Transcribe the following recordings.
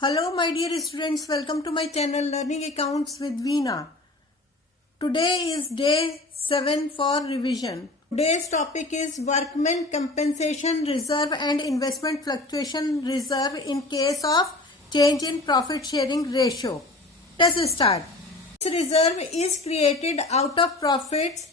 Hello my dear students, welcome to my channel Learning Accounts with Veena. Today is day 7 for revision. Today's topic is Workmen Compensation Reserve and Investment Fluctuation Reserve in case of change in profit sharing ratio. Let us start. This reserve is created out of profits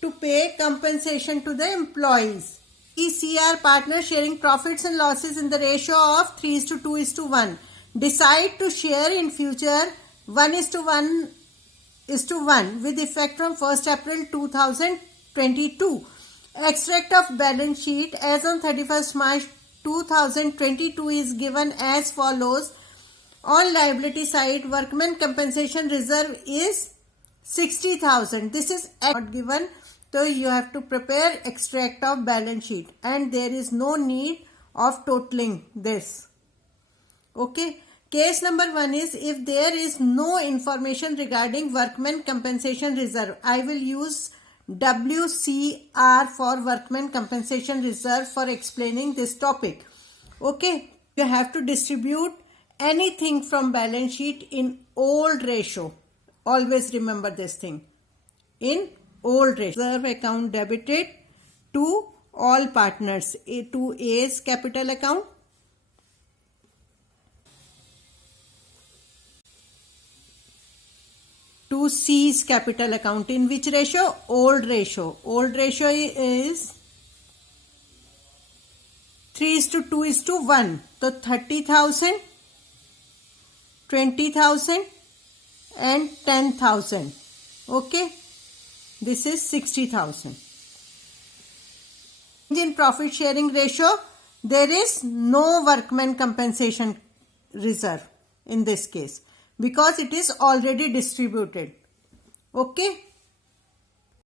to pay compensation to the employees. ECR partners sharing profits and losses in the ratio of 3:2:1. Decide to share in future 1:1 with effect from 1st April 2022. Extract of balance sheet as on 31st March 2022 is given as follows. On liability side, workmen compensation reserve is 60,000. This is not given, so you have to prepare extract of balance sheet and there is no need of totaling this. Okay. Case number 1 is if there is no information regarding workmen compensation reserve. I will use WCR for workmen compensation reserve for explaining this topic. Okay. You have to distribute anything from balance sheet in old ratio. Always remember this thing. In old ratio. Reserve account debited to all partners. To A's capital account. To C's capital account. In which ratio? Old ratio. Old ratio is 3:2:1. So 30,000, 20,000 and 10,000. Okay. This is 60,000. In profit sharing ratio, there is no workmen compensation reserve in this case, because it is already distributed. Okay.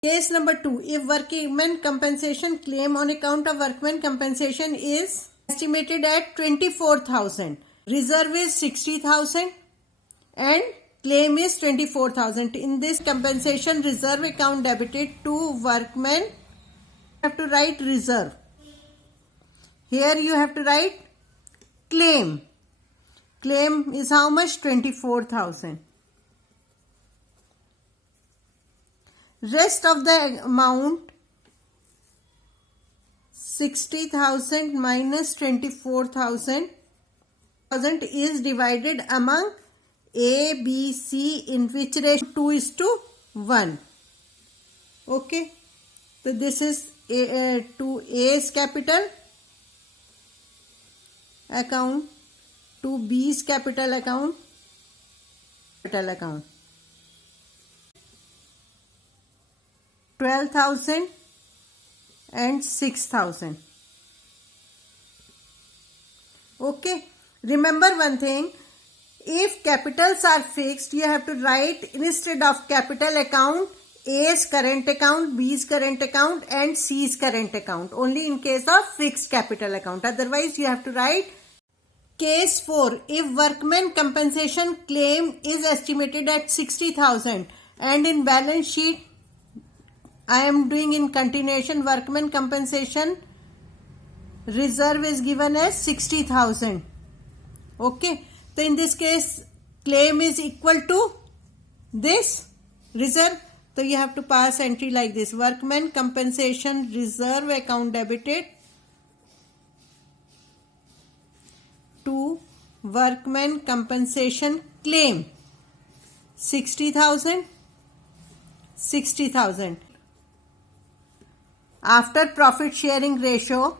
Case number 2. If workmen compensation claim on account of workmen compensation is estimated at 24,000. Reserve is 60,000 and claim is 24,000. In this compensation reserve account debited to workmen, you have to write reserve. Here you have to write claim. Claim is how much? 24,000. Rest of the amount 60,000 minus 24,000 is divided among A, B, C in which ratio? 2:1. Okay. So this is to A's capital account, to B's capital account, 12,000 and 6,000. Okay. Remember one thing, if capitals are fixed, you have to write instead of capital account, A's current account, B's current account and C's current account. Only in case of fixed capital account. Otherwise, you have to write Case 4. If workmen compensation claim is estimated at 60,000 and in balance sheet, I am doing in continuation, workmen compensation reserve is given as 60,000. Okay. So in this case, claim is equal to this reserve. So you have to pass entry like this. Workmen compensation reserve account debited to workmen compensation claim 60,000. After profit sharing ratio,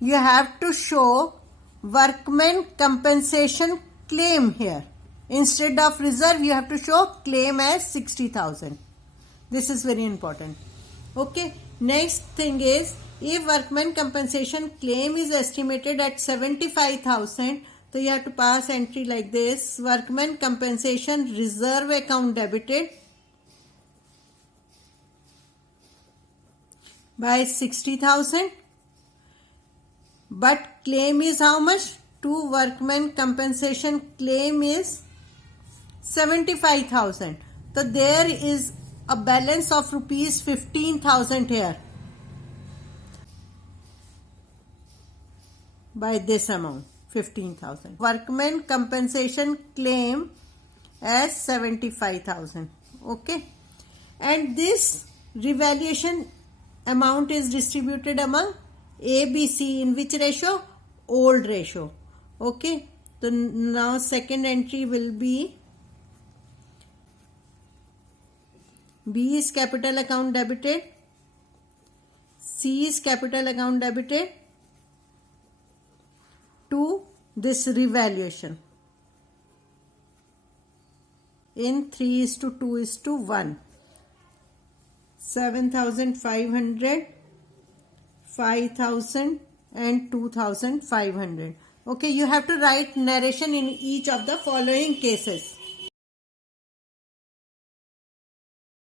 you have to show workmen compensation claim here. Instead of reserve, you have to show claim as 60,000. This is very important. Okay. Next thing is, if workmen compensation claim is estimated at 75,000, so you have to pass entry like this. Workmen compensation reserve account debited by 60,000. But claim is how much? To workmen compensation claim is 75,000. So there is a balance of rupees 15,000 here. By this amount 15,000. Workman compensation claim as 75,000. Okay. And this revaluation amount is distributed among A, B, C in which ratio? Old ratio. Okay. So now second entry will be B is capital account debited, C is capital account debited to this revaluation in 3:2:1. 7,500, 5,000 and 2,500. Okay, you have to write narration in each of the following cases.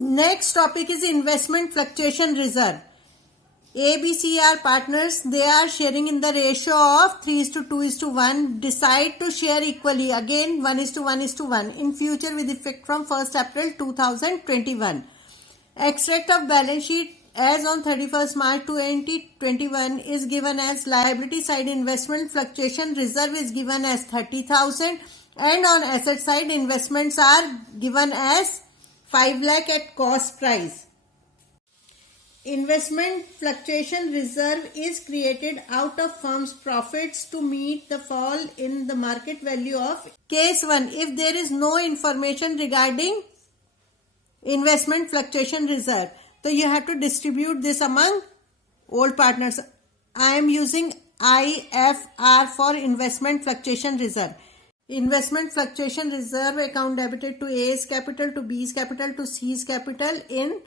Next topic is investment fluctuation reserve. A, B, C are partners. They are sharing in the ratio of 3:2:1. Decide to share equally. Again 1:1:1 in future with effect from 1st April 2021. Extract of balance sheet as on 31st March 2021 is given as liability side investment fluctuation reserve is given as 30,000 and on asset side investments are given as 5 lakh at cost price. Investment fluctuation reserve is created out of firm's profits to meet the fall in the market value of case 1. If there is no information regarding investment fluctuation reserve, so you have to distribute this among old partners. I am using IFR for investment fluctuation reserve. Investment fluctuation reserve account debited to A's capital, to B's capital, to C's capital in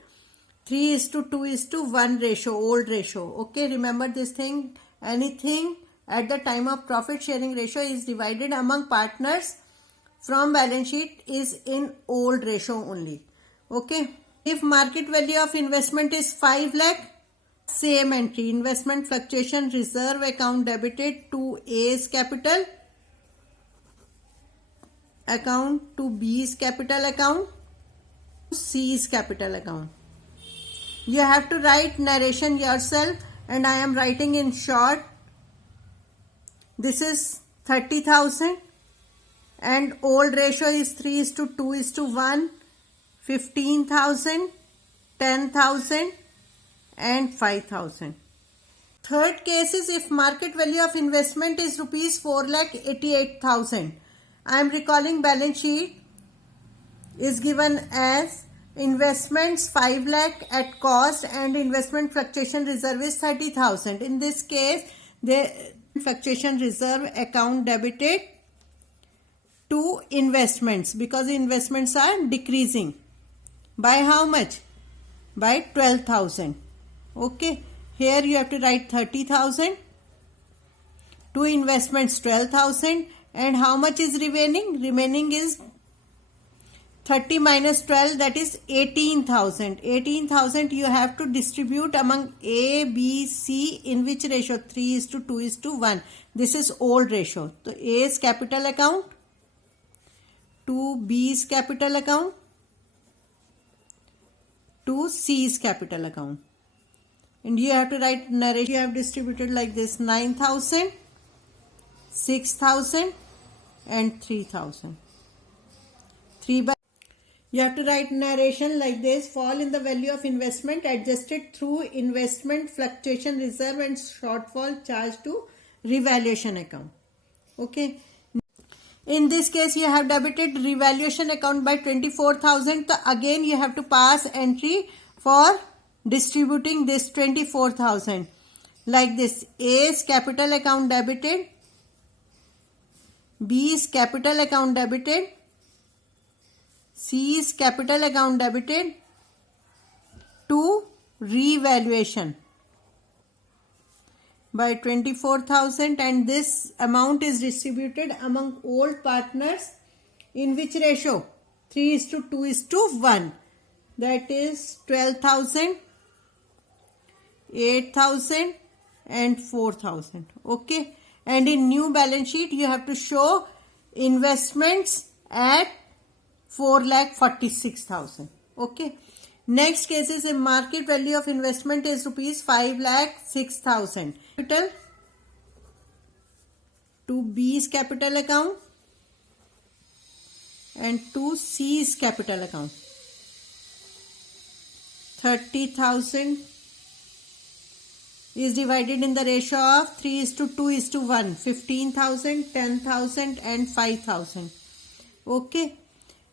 3:2:1 ratio, old ratio. Okay, remember this thing. Anything at the time of profit sharing ratio is divided among partners from balance sheet is in old ratio only. Okay. If market value of investment is 5 lakh, same entry, investment fluctuation reserve account debited to A's capital account, to B's capital account, to C's capital account. You have to write narration yourself and I am writing in short. This is 30,000 and old ratio is 3:2:1. 15,000, 10,000 and 5,000. Third case is if market value of investment is rupees 4,88,000. I am recalling balance sheet is given as investments 5 lakh at cost and investment fluctuation reserve is 30,000. In this case, the fluctuation reserve account debited to investments because investments are decreasing. By how much? By 12,000. Okay. Here you have to write 30,000. To investments 12,000. And how much is remaining? Remaining is 30 minus 12, that is 18,000. 18,000 you have to distribute among A, B, C in which ratio? 3:2:1. This is old ratio. So A's capital account to B's capital account to C's capital account. And you have to write narration. You have distributed like this: 9,000, 6,000 and 3,000. 3 by. You have to write narration like this: fall in the value of investment adjusted through investment fluctuation reserve and shortfall charged to revaluation account. Okay. In this case, you have debited revaluation account by 24,000. So again, you have to pass entry for distributing this 24,000 like this: A's capital account debited, B's capital account debited, C's capital account debited to revaluation by 24,000, and this amount is distributed among old partners in which ratio? 3:2:1. That is 12,000, 8,000 and 4,000. Okay. And in new balance sheet, you have to show investments at 4,46,000. Okay. Next case is a market value of investment is rupees 5,06,000. Capital to B's capital account and to C's capital account. 30,000 is divided in the ratio of 3:2:1. 15,000, 10,000 and 5,000. Okay.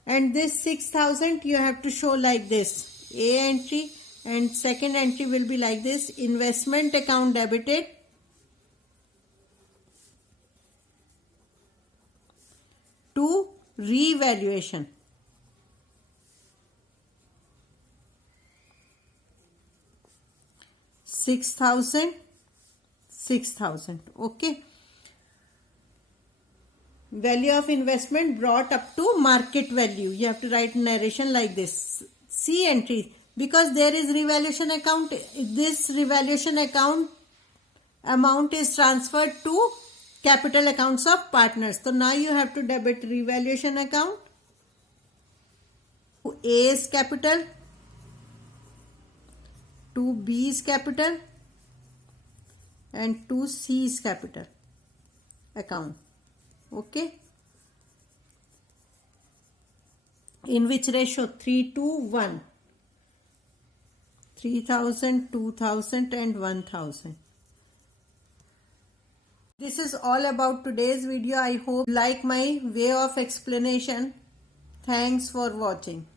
And this 6,000 you have to show like this. A entry and second entry will be like this. Investment account debited to revaluation. $6,000. Okay. Value of investment brought up to market value. You have to write narration like this. C entry, because there is revaluation account, this revaluation account amount is transferred to capital accounts of partners. So now you have to debit revaluation account to A's capital, to B's capital and to C's capital account. Okay. In which ratio? 3:1. 3,000, 2,000 and 1,000. This is all about today's video. I hope you like my way of explanation. Thanks for watching.